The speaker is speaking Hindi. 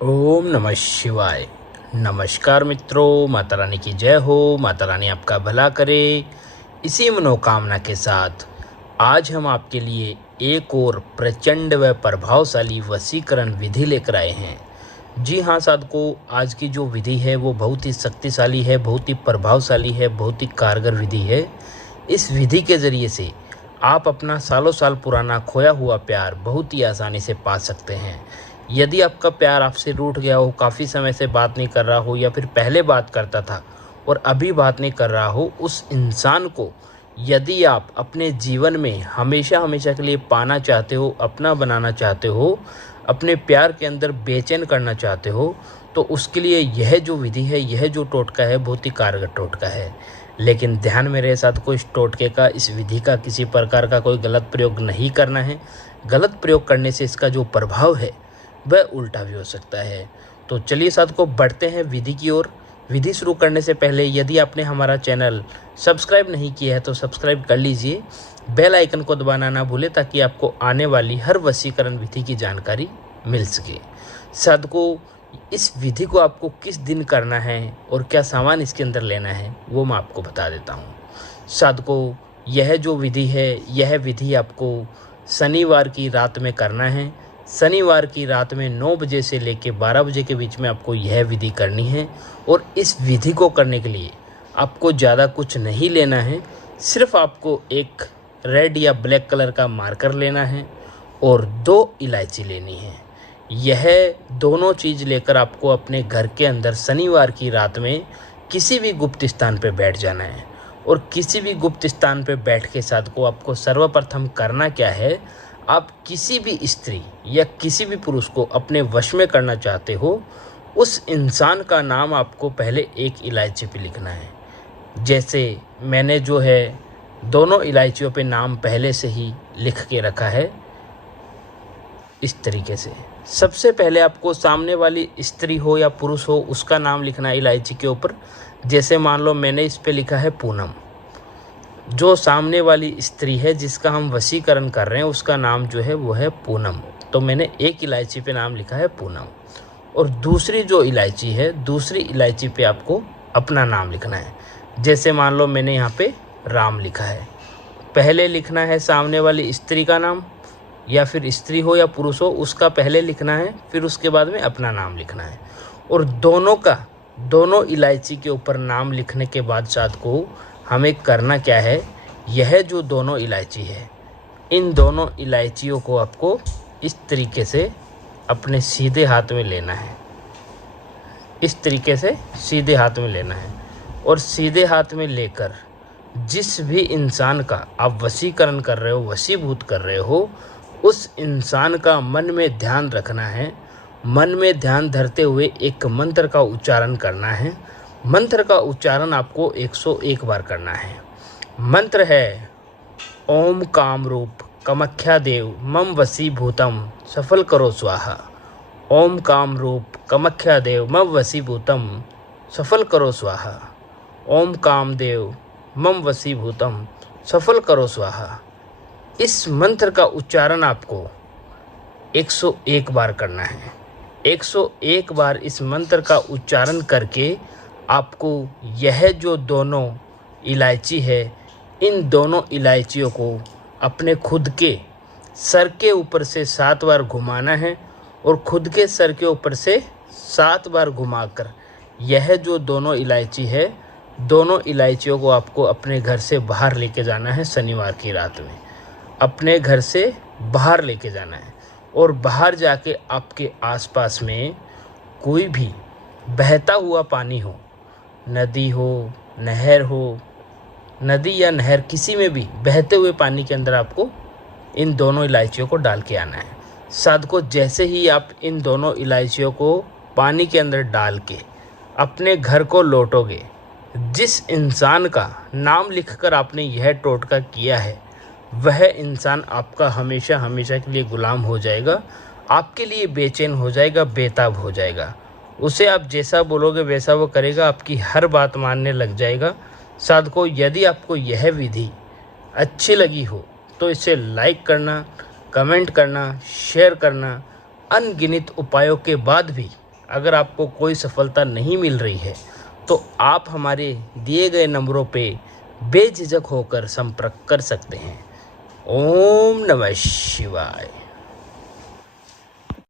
ओम नमः शिवाय। नमस्कार मित्रों, माता रानी की जय हो। माता रानी आपका भला करे, इसी मनोकामना के साथ आज हम आपके लिए एक और प्रचंड व प्रभावशाली वशीकरण विधि लेकर आए हैं। जी हाँ साधकों, आज की जो विधि है वो बहुत ही शक्तिशाली है, बहुत ही प्रभावशाली है, बहुत ही कारगर विधि है। इस विधि के ज़रिए से आप अपना सालों साल पुराना खोया हुआ प्यार बहुत ही आसानी से पा सकते हैं। यदि आपका प्यार आपसे रूठ गया हो, काफ़ी समय से बात नहीं कर रहा हो, या फिर पहले बात करता था और अभी बात नहीं कर रहा हो, उस इंसान को यदि आप अपने जीवन में हमेशा हमेशा के लिए पाना चाहते हो, अपना बनाना चाहते हो, अपने प्यार के अंदर बेचैन करना चाहते हो, तो उसके लिए यह जो विधि है, यह जो टोटका है, बहुत ही कारगर टोटका है। लेकिन ध्यान में रहे साथ, इस टोटके का, इस विधि का किसी प्रकार का कोई गलत प्रयोग नहीं करना है। गलत प्रयोग करने से इसका जो प्रभाव है वह उल्टा भी हो सकता है। तो चलिए साथ को बढ़ते हैं विधि की ओर। विधि शुरू करने से पहले यदि आपने हमारा चैनल सब्सक्राइब नहीं किया है तो सब्सक्राइब कर लीजिए, बेल आइकन को दबाना ना भूलें ताकि आपको आने वाली हर वशीकरण विधि की जानकारी मिल सके। साधकों, इस विधि को आपको किस दिन करना है और क्या सामान इसके अंदर लेना है वो मैं आपको बता देता हूँ। साधकों, यह जो विधि है, यह विधि आपको शनिवार की रात में करना है। शनिवार की रात में 9 बजे से लेकर 12 बजे के बीच में आपको यह विधि करनी है। और इस विधि को करने के लिए आपको ज़्यादा कुछ नहीं लेना है, सिर्फ आपको एक रेड या ब्लैक कलर का मार्कर लेना है और 2 इलायची लेनी है। यह दोनों चीज़ लेकर आपको अपने घर के अंदर शनिवार की रात में किसी भी गुप्त स्थान पर बैठ जाना है। और किसी भी गुप्त स्थान पर बैठ के साथ को आपको सर्वप्रथम करना क्या है, आप किसी भी स्त्री या किसी भी पुरुष को अपने वश में करना चाहते हो, उस इंसान का नाम आपको पहले एक इलायची पे लिखना है। जैसे मैंने जो है दोनों इलायचियों पे नाम पहले से ही लिख के रखा है, इस तरीके से। सबसे पहले आपको सामने वाली स्त्री हो या पुरुष हो उसका नाम लिखना है इलायची के ऊपर। जैसे मान लो मैंने इस पे लिखा है पूनम। जो सामने वाली स्त्री है जिसका हम वशीकरण कर रहे हैं उसका नाम जो है वो है पूनम, तो मैंने एक इलायची पे नाम लिखा है पूनम। और दूसरी जो इलायची है, दूसरी इलायची पे आपको अपना नाम लिखना है। जैसे मान लो मैंने यहाँ पे राम लिखा है। पहले लिखना है सामने वाली स्त्री का नाम, या फिर स्त्री हो या पुरुष हो उसका पहले लिखना है, फिर उसके बाद में अपना नाम लिखना है। और दोनों इलायची के ऊपर नाम लिखने के बाद साथ को हमें करना क्या है, यह जो दोनों इलायची है, इन दोनों इलायचियों को आपको इस तरीके से अपने सीधे हाथ में लेना है। इस तरीके से सीधे हाथ में लेना है। और सीधे हाथ में लेकर जिस भी इंसान का आप वशीकरण कर रहे हो, वशीभूत कर रहे हो, उस इंसान का मन में ध्यान रखना है। मन में ध्यान धरते हुए एक मंत्र का उच्चारण करना है। मंत्र का उच्चारण आपको 101 बार करना है। मंत्र है ओम कामरूप कामाख्या देव मम वशीभूतम सफल करो स्वाहा। ओम कामरूप कामाख्या देव मम वशीभूतम सफल करो स्वाहा। ओम कामदेव मम वशीभूतम सफल करो स्वाहा। इस मंत्र का उच्चारण आपको 101 बार करना है। 101 बार इस मंत्र का उच्चारण करके आपको यह जो दोनों इलायची है, इन दोनों इलायचियों को अपने खुद के सर के ऊपर से 7 बार घुमाना है। और खुद के सर के ऊपर से 7 बार घुमाकर यह जो दोनों इलायची है, दोनों इलायचियों को आपको अपने घर से बाहर लेके जाना है। शनिवार की रात में अपने घर से बाहर लेके जाना है। और बाहर जाके आपके आसपास में कोई भी बहता हुआ पानी हो, नदी हो, नहर हो, नदी या नहर किसी में भी बहते हुए पानी के अंदर आपको इन दोनों इलायचियों को डाल के आना है। साधकों, जैसे ही आप इन दोनों इलायचियों को पानी के अंदर डाल के अपने घर को लौटोगे, जिस इंसान का नाम लिखकर आपने यह टोटका किया है, वह इंसान आपका हमेशा हमेशा के लिए गुलाम हो जाएगा, आपके लिए बेचैन हो जाएगा, बेताब हो जाएगा। उसे आप जैसा बोलोगे वैसा वो करेगा, आपकी हर बात मानने लग जाएगा। साधकों, यदि आपको यह विधि अच्छी लगी हो तो इसे लाइक करना, कमेंट करना, शेयर करना। अनगिनत उपायों के बाद भी अगर आपको कोई सफलता नहीं मिल रही है तो आप हमारे दिए गए नंबरों पे बेझिझक होकर संपर्क कर सकते हैं। ओम नमः शिवाय।